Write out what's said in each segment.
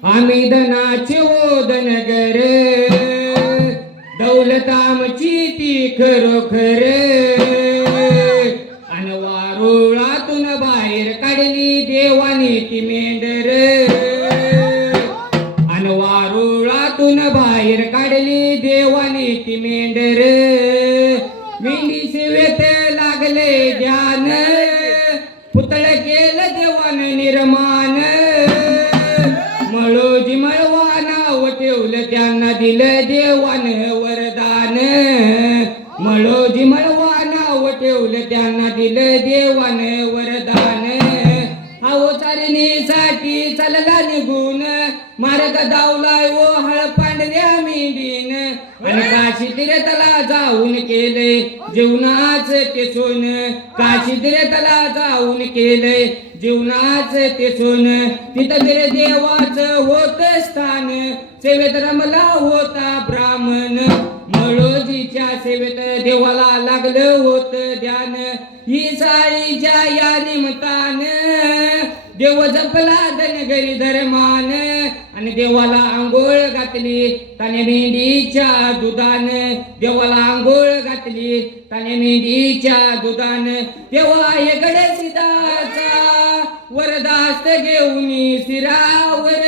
आम्ही धनाचे ओदन गर दौलत आमची ती खरोखर अन वारुळातून बाहेर काढली देवाने ती मेंढर अन वारुळातून बाहेर काढली देवाने ती मेंढर मेंढी सेवेत लागले ध्यान पुतळ केलं देवान निर्माण मळोजी मळवा नाव ठेवलं त्यांना दिलं देवान वरदान मळोजी मळवा नाव ठेवलं त्यांना दिलं देवान वरदान अवतारणीसाठी चालला निघून मार्ग दावलाय ओ हळपांढऱ्या मेंढीन आणि काशी तीर्थाला जाऊन केले जीवनाच ते सोन काशी तीर्थाला जाऊन केले जीवनाच ते सोन तिथं तरी देवाचं होत स्थान सेवेत रमला होता ब्राह्मण मळोजीच्या सेवेत देवाला लागलं होत ध्यान ही साईच्या या निमतान देव जपला धनगरी धर्मान आणि देवाला आंघोळ घातली ताने मेंढीच्या दुधान देवाला आंघोळ घातली ताने मेंढीच्या दुधान देवा हे गडसिदाचा वरदास्त घेऊन शिरावर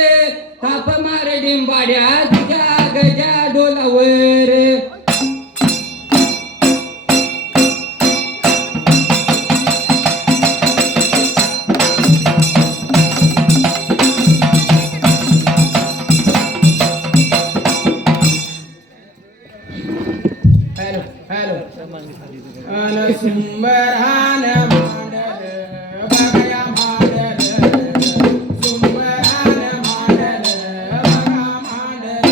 थाप मार डिंबाड्या तुझ्या गजा डोलावर सुंबरान मांडल बघया मांडल सुंबरान मांडल बघा मांडल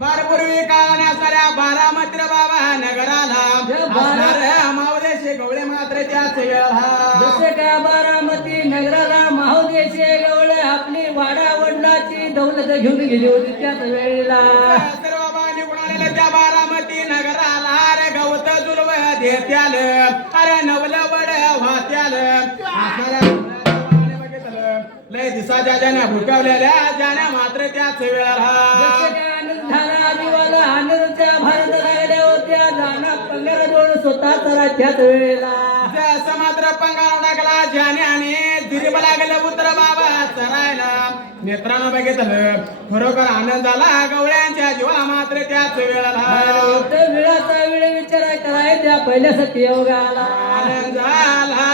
फार पूर्वी काळाने साऱ्या बारामती बाबा नगराला असणाऱ्या मावदेशे गवळे मात्र त्याच वेळा जसे काय बारामती नगराला महादेशे गवळे आपली वाडा वडिलाची दौलत घेऊन गेली होती त्याच वेळेला सर्व बाबा निघून आलेले त्या बारामती नगराला अरे गवत जुलव देत्याल अरे नवल वड वात्याल असणाऱ्या बाबाने बघितलं लय दिसाच्या ज्याने भुकवलेल्या ज्याने मात्र त्याच वेळेला जसे काय आनंद झाला आदिवाला आनंदच्या भारत राहिल्या होत्या जाना पंगराजवळ स्वतःच त्याच वेळेला जसं मात्र पंगार टाकला ज्याने दुरीब लागलं उतर बाबा चरायला नेत्रानं बघितलं खरोखर आनंद झाला गवळ्यांच्या जीवाला मात्र त्याच वेळेला वेळाचा वेळ विचार कराय त्या पहिल्या सत्ययोगाला आनंद झाला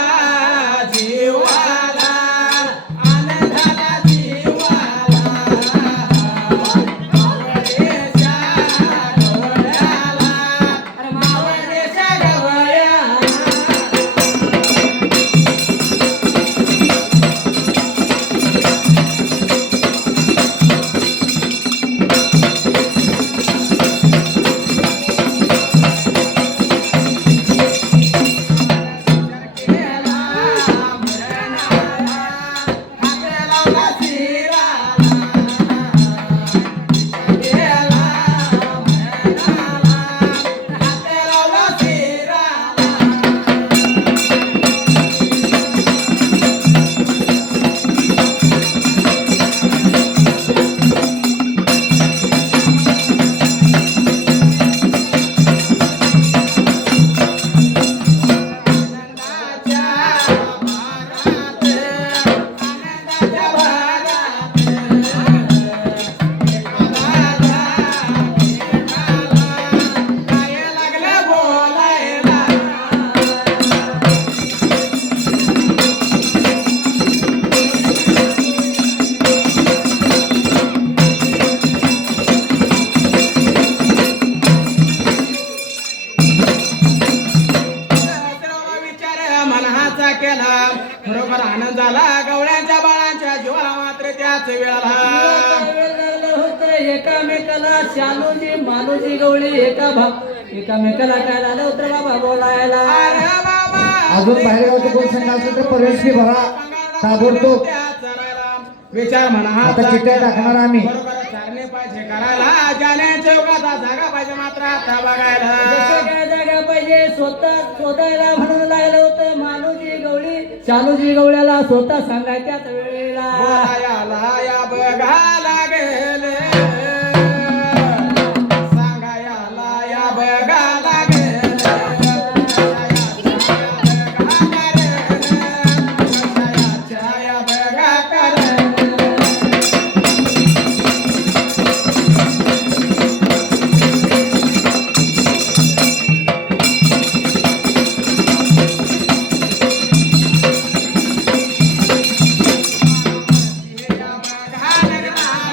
जीवाला आनंद झाला जीवाला मावळेच्या गवळ्याला मावळेच्या गवळ्याला मनाचा केला खरोखर आनंद झाला गवळ्यांच्या बाळांच्या जीवाला मात्र त्याच वेळाला एकामेकाला शालूजी मालूजी गवळी एकामेकाला काय झालं होतं बाबा बोलायला अरे बाबा अजून बाहेरगावचं कोण संघ असेल तर प्रवेश फी भरा ताबडतोब. विचार म्हणा आता चिठ्ठ्या टाकणार आम्ही. बरोबर चारणे पाहिजे करायला जाण्याच्या योगाचा जागा पाहिजे मात्र आता जसं बघायला काय जागा पाहिजे स्वतः शोधायला म्हणून लागलं होतं मालूजी गवळी शालूजी गवळ्याला स्वतः सांगायच्याच वेळेला बोलायाला या बघायला गेले सांगायाला या बघायला गेले या बघा करे या बघा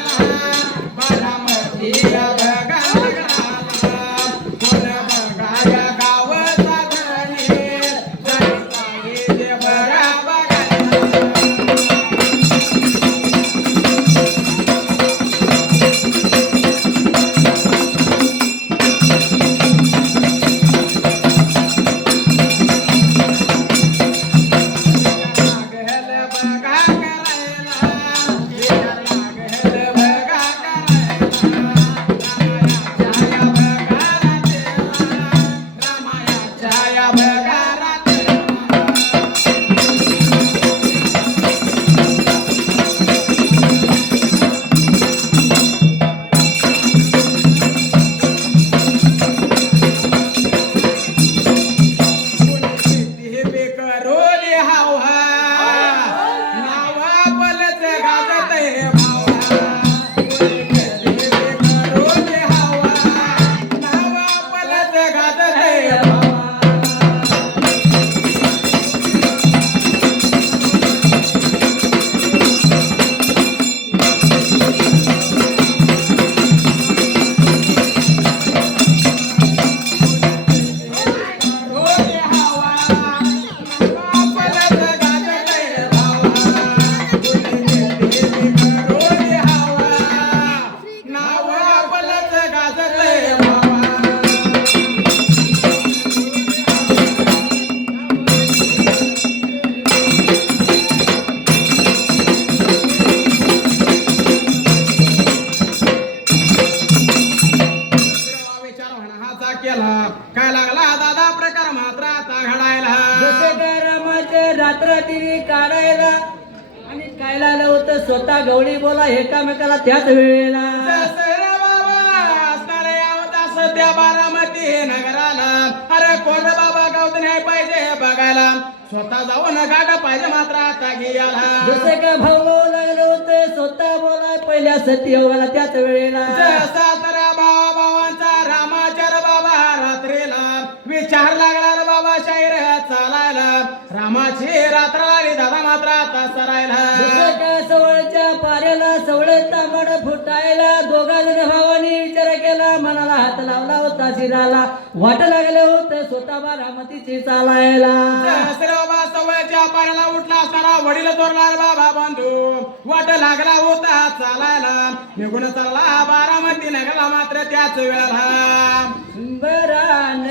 काय लागला दादा प्रकार मात्र आता घडायला जसे काय रामाचे रात्र तिने काढायला आणि काय लागलं होतं स्वतः गवळी बोला एकामेकाला त्याच वेळेला जसं बाबा असणारे अवतास त्या बारामती नगराला अरे कोण बाबा गावत नाही पाहिजे बघायला स्वतः जाऊन गाडा पाहिजे मात्र आता घ्यायला जसे काय भाऊ लागलं होतं स्वतः बोला पहिल्या सत्ययोगाला त्याच वेळेला जसा तर भावांचा रामाचार बाबा रात्रीला विचार लागला रे बाबा शाहीर चालायला रामाची रात्र लागली दादा मात्र आता सरायला जसं काय सवळच्या पाऱ्याला सवळ तांबड फुटायला दोघा जण भावानी विचार केला मनाला हात लावला होता शिराला वाट लागले होते स्वतः बारामतीची चालायला जसं बाबा सवयच्या पाण्याला उठला असताना वडील चोरणार बाबा बंधू वाट लागला होता चालायला निघून चालला बारामती नगरला मात्र त्याच वेळेला बरान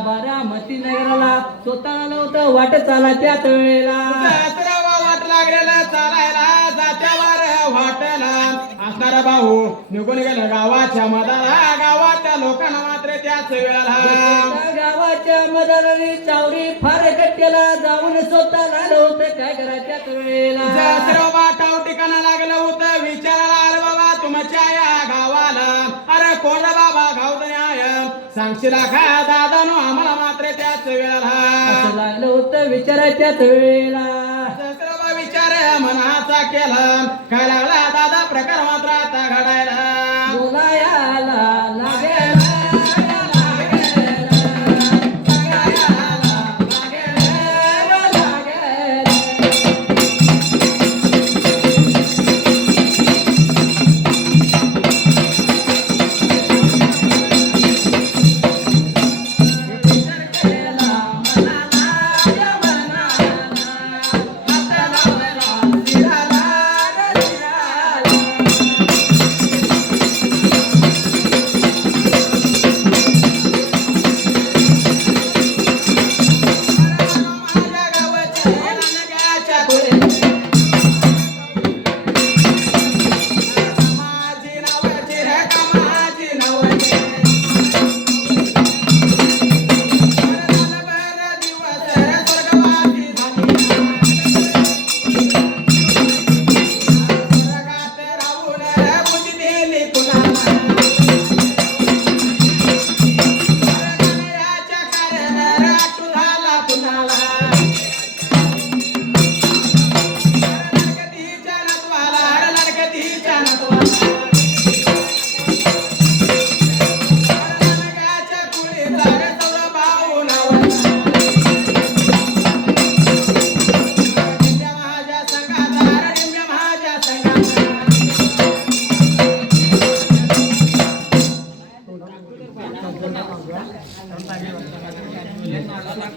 बारामती नगराला स्वतः नव्हतं वाट चाला त्याच वेळेला वाट लागलेला चालायला जात्यावर वाटला असणारा भाऊ निघून गेला गावाच्या मदाला गावाच्या लोकांना मात्र त्याच वेळेला गावाच्या मदाराने चावरी फार कट्ट्याला जाऊन स्वतः आलं होतं काय करायचं त्याच वेळेला जसरोबा टाव ठिकाणा लागलं होतं विचारायला अरे बाबा तुमच्या या गावाला अरे कोण बाबा गावत न्याय सांगशीला का दादानो आम्हाला मात्र त्याच वेळेला असं लागलं होतं विचारायच्याच वेळेला जसरोबा विचार मनाचा केला काय लागला दादा प्रकार मात्र आता घडायला बोलायाला लागेला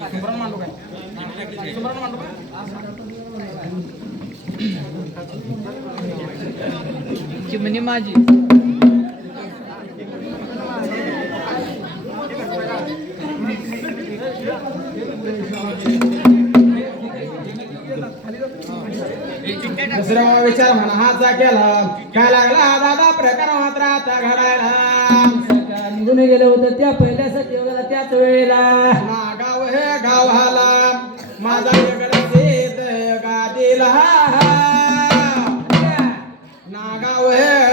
सुमरण मांडू काय सुमरण मांडू काय चिमणी माझी दुसरा विचार म्हणा हाचा केला काय लागला दादा प्रकार मात्र आता घडायला निघून गेलं होतं त्या पहिल्या सत्ययुगाला त्याच वेळेला नागाव हे गावाला माझा वेगळा शेत गादीला नागाव हे